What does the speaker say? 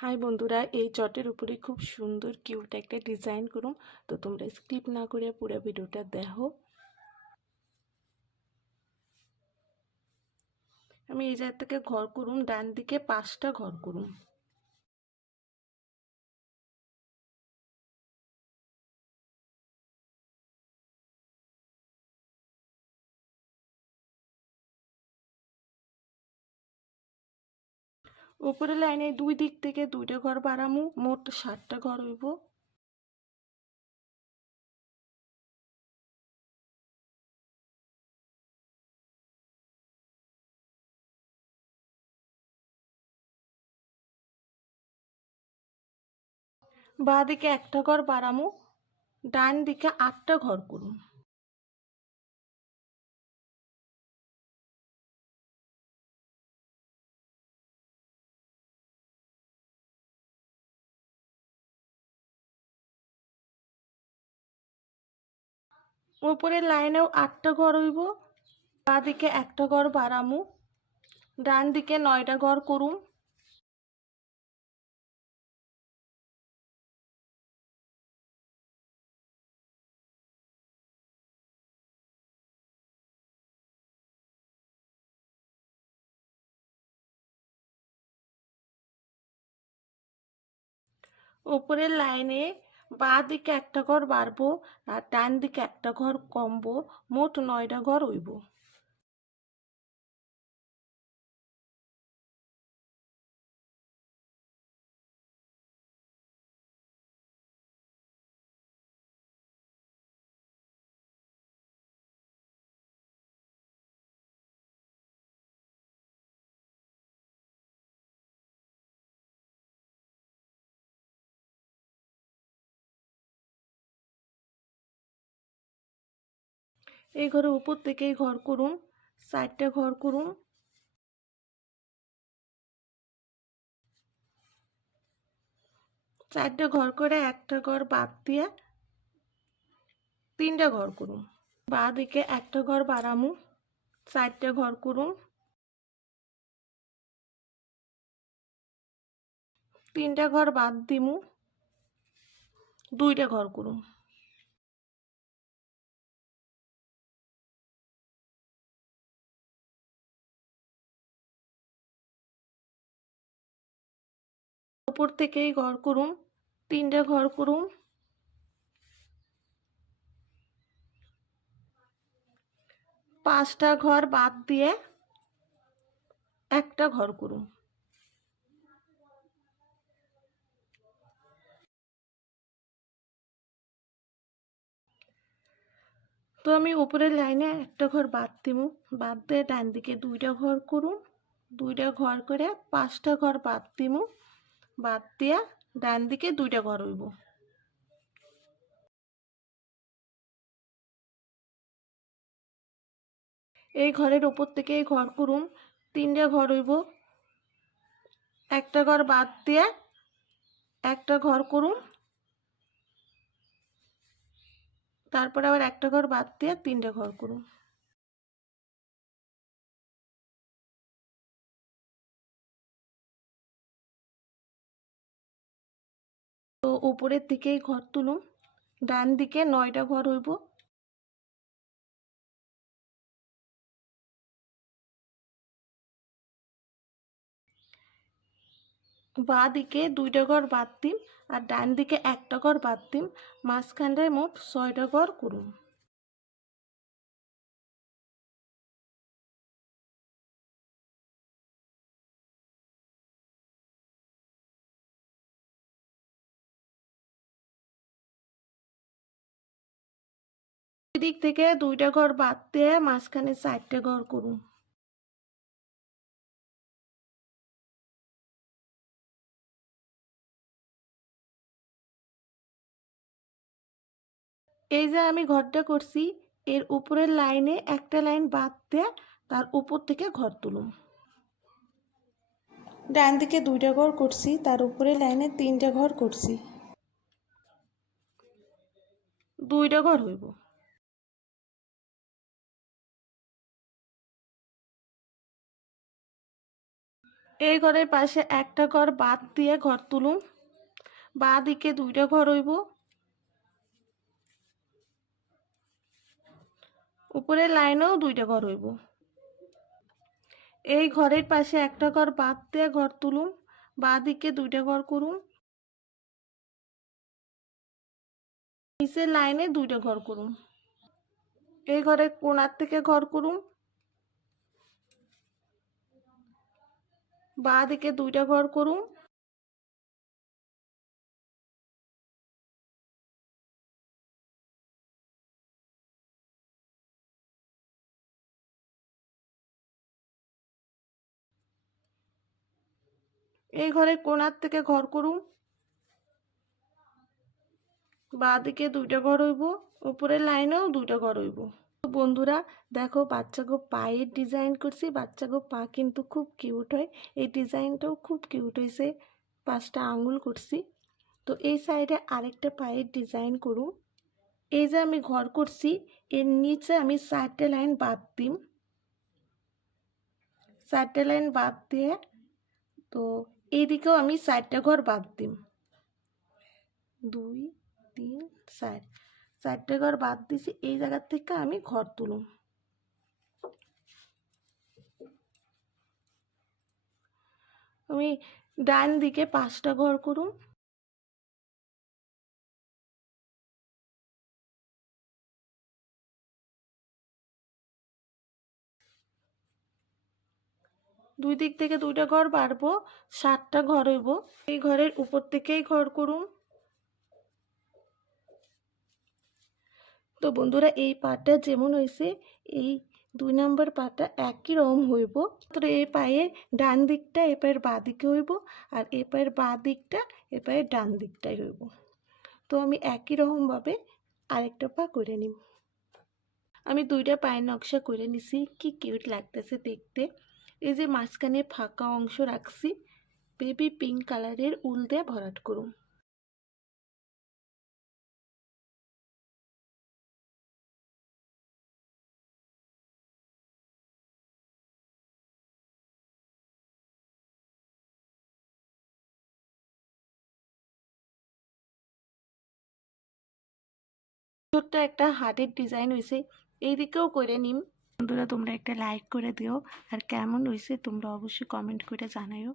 High বন্ধুরা, এই চটের উপরে খুব সুন্দর কিউট একটা ডিজাইন করুম। তো তোমরা স্কিপ না করে পুরো ভিডিওটা দেখো। আমি এই জায়গা থেকে ঘর করুম, ডান দিকে 5টা ঘর করুম। উপরে লাইনে 2 দিক থেকে 2টা ঘর বাড়ামু, মোট 7টা ঘর হইব। বাঁ দিকে একটা ঘর বাড়ামু, ডান দিকে 8টা ঘর করুম। উপরের লাইনেও 8টা ঘর হইব। বাঁ দিকে একটা ঘর বাড়ামু, ডান দিকে 9টা ঘর করুম। উপরের লাইনে বাঁ দিকে একটা ঘর বাড়বো আর ডান দিকে একটা ঘর কমবো, মোট 9টা ঘর হইব। এই ঘরের উপর থেকেই ঘর করুন, 4টা ঘর করুন। চারটে ঘর করে একটা ঘর বাদ দিয়ে 3টা ঘর করুন। বাঁ দিকে একটা ঘর বাড়ামু, 4টা ঘর করুন। 3টা ঘর বাদ দিমু, 2টা ঘর করুন। উপর থেকেই ঘর করুন, 3টা ঘর করুন। 5টা ঘর বাদ দিয়ে একটা ঘর করুন। তো আমি উপরের লাইনে একটা ঘর বাদ দিমু, বাদ দিয়ে ডান দিকে 2টা ঘর করুন। 2টা ঘর করে 5টা ঘর বাদ দিমু, বাদ দিয়া ডান দিকে 2টা ঘর হইব। এই ঘরের উপর থেকে এই ঘর করুন, 3টা ঘর হইব। একটা ঘর বাদ দিয়ে একটা ঘর করুন, তারপরে আবার একটা ঘর বাদ দিয়ে 3টা ঘর করুন। তো উপরের দিকেই ঘর তুলুন, ডান দিকে 9টা ঘর হইব। বাঁ দিকে 2টা ঘর বাদ দিন আর ডান দিকে একটা ঘর বাদ দিন, মাঝখানটায় মোট 6টা ঘর করুন। দিক থেকে 2টা ঘর বাদ দিয়ে মাঝখানে 4টা ঘর করুন। এই যে আমি ঘরটা করছি, এর উপরের লাইনে একটা লাইন বাদ দিয়ে তার উপর থেকে ঘর তুলুন। ডান দিকে 2টা ঘর করছি, তার উপরে লাইনে 3টা ঘর করছি, 2টা ঘর হইব। এই ঘরের পাশে একটা ঘর বাদ দিয়ে ঘর তুলুম, বাঁ দিকে দুইটা ঘর হইব, উপরের লাইনেও দুইটা ঘর হইব। এই ঘরের পাশে একটা ঘর বাদ দিয়ে ঘর তুলুম, বাঁ দিকে দুইটা ঘর করুম, নিচের লাইনে দুইটা ঘর করুম। এই ঘরের কোণার থেকে ঘর করুম, বাঁ দিকে দুইটা ঘর করুম, এই ঘরের কোণার থেকে ঘর করুম, বাঁ দিকে দুইটা ঘর হইব, উপরের লাইনেও দুইটা ঘর হইব। তো বন্ধুরা দেখো বাচ্চাগো পায়ের ডিজাইন করছি, বাচ্চাগো পা কিন্তু খুব কিউট হয়, এই ডিজাইনটাও খুব কিউট হয়েছে, 5টা আঙুল করছি। তো এই সাইডে আরেকটা পায়ের ডিজাইন করুম। এই যে আমি ঘর করছি এর নিচে আমি 4টে লাইন বাদ দিম, 4টে লাইন বাদ দিয়ে তো এইদিকেও আমি 4টা ঘর বাদ দিম, 2 3 4, 4টে ঘর বাদ দিছি। এই জায়গা থেকে আমি ঘর তুলুম, আমি ডান দিকে 5টা ঘর করুম, দুই দিক থেকে দুইটা ঘর বাড়বো, 7টা ঘর হইব। এই ঘরের উপর থেকেই ঘর করুম। তো বন্ধুরা এই পাটা যেমন হয়েছে এই 2 নম্বর পাটা একই রকম হইব। তো এই পায়ের ডান দিকটা এ পায়ের বাঁ দিকে হইব, আর এ পায়ের বাঁ দিকটা এ পায়ের ডান দিকটাই হইব। তো আমি একই রকমভাবে আরেকটা পা করে নিব। আমি 2টা পায়ের নকশা করে নিছি, কি কিউট লাগতেছে দেখতে। এই যে মাঝখানে ফাঁকা অংশ রাখছি, বেবি পিঙ্ক কালারের উল দিয়ে ভরাট করুন। ছোট্ট একটা হার্টের ডিজাইন হয়েছে, এই দিকেও করে নিম। বন্ধুরা তোমরা একটা লাইক করে দিও, আর কেমন হয়েছে তোমরা অবশ্যই কমেন্ট করে জানাইও।